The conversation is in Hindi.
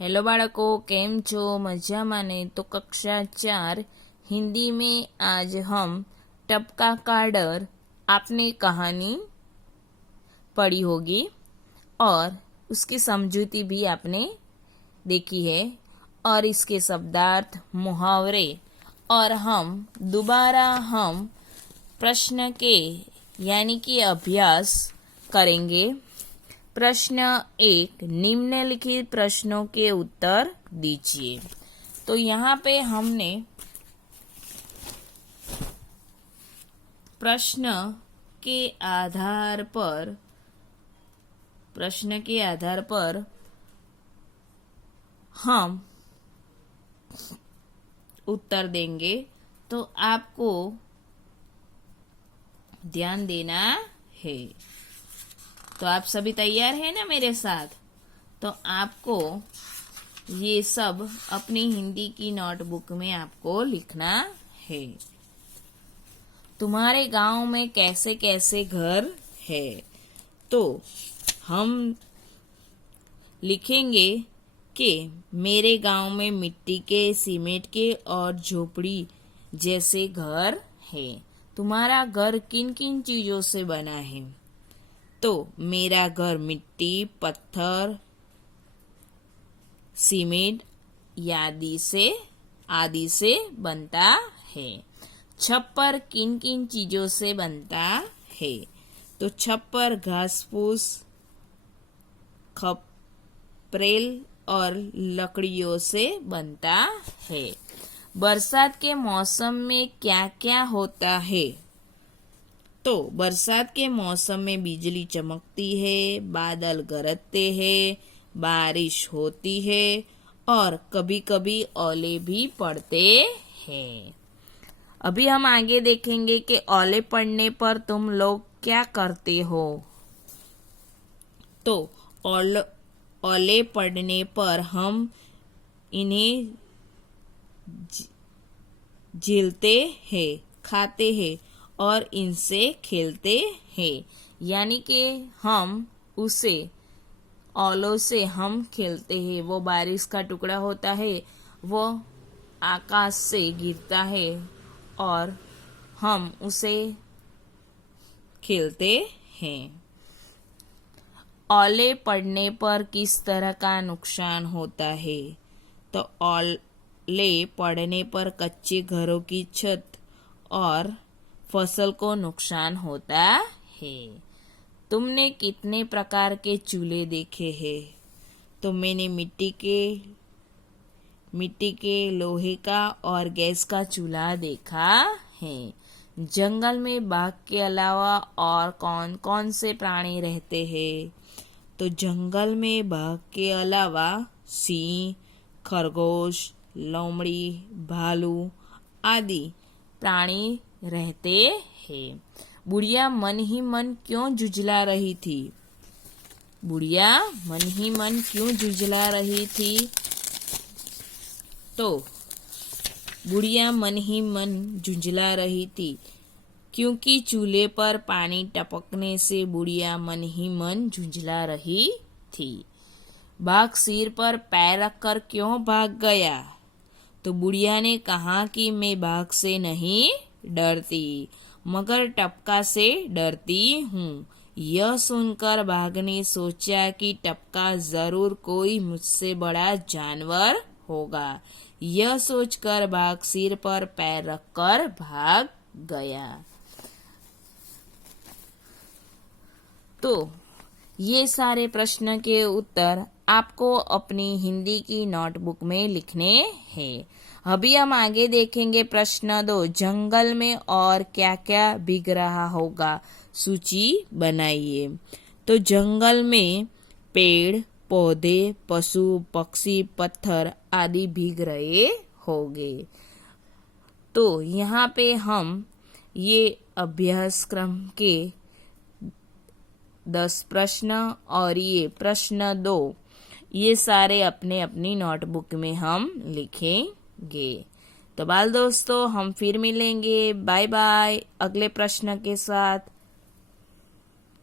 हेलो बाળકો કેમ છો મજામાં ને तो कक्षा 4 हिंदी में आज हम टपका का डर आपने कहानी पढ़ी होगी और उसकी समझूती भी आपने देखी है और इसके शब्दार्थ मुहावरे और हम प्रश्न के यानी कि अभ्यास करेंगे। प्रश्न 1, निम्नलिखित प्रश्नों के उत्तर दीजिए। तो यहाँ पे हमने प्रश्न के आधार पर हम उत्तर देंगे, तो आपको ध्यान देना है। तो आप सभी तैयार हैं ना मेरे साथ? तो आपको ये सब अपनी हिंदी की नोटबुक में आपको लिखना है। तुम्हारे गांव में कैसे कैसे घर है? तो हम लिखेंगे कि मेरे गांव में मिट्टी के, सीमेंट के और झोपड़ी जैसे घर है। तुम्हारा घर किन किन चीजों से बना है? तो मेरा घर मिट्टी, पत्थर, सीमेंट आदि से बनता है। छप्पर किन किन चीजों से बनता है? तो छप्पर घास फूस, खपरेल और लकड़ियों से बनता है। बरसात के मौसम में क्या क्या होता है? तो बरसात के मौसम में बिजली चमकती है, बादल गरजते हैं, बारिश होती है और कभी कभी ओले भी पड़ते हैं। अभी हम आगे देखेंगे कि ओले पड़ने पर तुम लोग क्या करते हो। तो ओले पड़ने पर हम इन्हें झेलते हैं, खाते हैं और इनसे खेलते हैं। यानी कि हम उसे ओलों से हम खेलते हैं। वो बारिश का टुकड़ा होता है, वो आकाश से गिरता है और हम उसे खेलते हैं। ओले पड़ने पर किस तरह का नुकसान होता है? तो ओले पड़ने पर कच्चे घरों की छत और फसल को नुकसान होता है। तुमने कितने प्रकार के चूल्हे देखे हैं? तो मैंने मिट्टी के, लोहे का और गैस का चूल्हा देखा है। जंगल में बाघ के अलावा और कौन कौन से प्राणी रहते हैं? तो जंगल में बाघ के अलावा सिंह, खरगोश, लोमड़ी, भालू आदि प्राणी रहते हैं। बुढ़िया मन ही मन क्यों झुंझला रही थी? बुढ़िया मन ही मन क्यों झुंझला रही थी? तो बुढ़िया मन ही मन झुंझला रही थी क्योंकि चूल्हे पर पानी टपकने से बुढ़िया मन ही मन झुंझला रही थी। बाघ सिर पर पैर रखकर क्यों भाग गया? तो बुढ़िया ने कहा कि मैं बाघ से नहीं डरती, मगर टपका से डरती हूँ। यह सुनकर बाघ ने सोचा कि टपका जरूर कोई मुझसे बड़ा जानवर होगा। यह सोचकर बाघ सिर पर पैर रखकर भाग गया। तो ये सारे प्रश्न के उत्तर आपको अपनी हिंदी की नोटबुक में लिखने हैं। अभी हम आगे देखेंगे प्रश्न 2, जंगल में और क्या क्या भीग रहा होगा? सूची बनाइए। तो जंगल में पेड़, पौधे, पशु, पक्षी, पत्थर आदि भीग रहे होंगे। तो यहाँ पे हम ये अभ्यासक्रम के 10 प्रश्न और ये प्रश्न 2 ये सारे अपने अपनी नोटबुक में हम लिखेंगे। तो बाल दोस्तों, हम फिर मिलेंगे। बाय बाय अगले प्रश्न के साथ।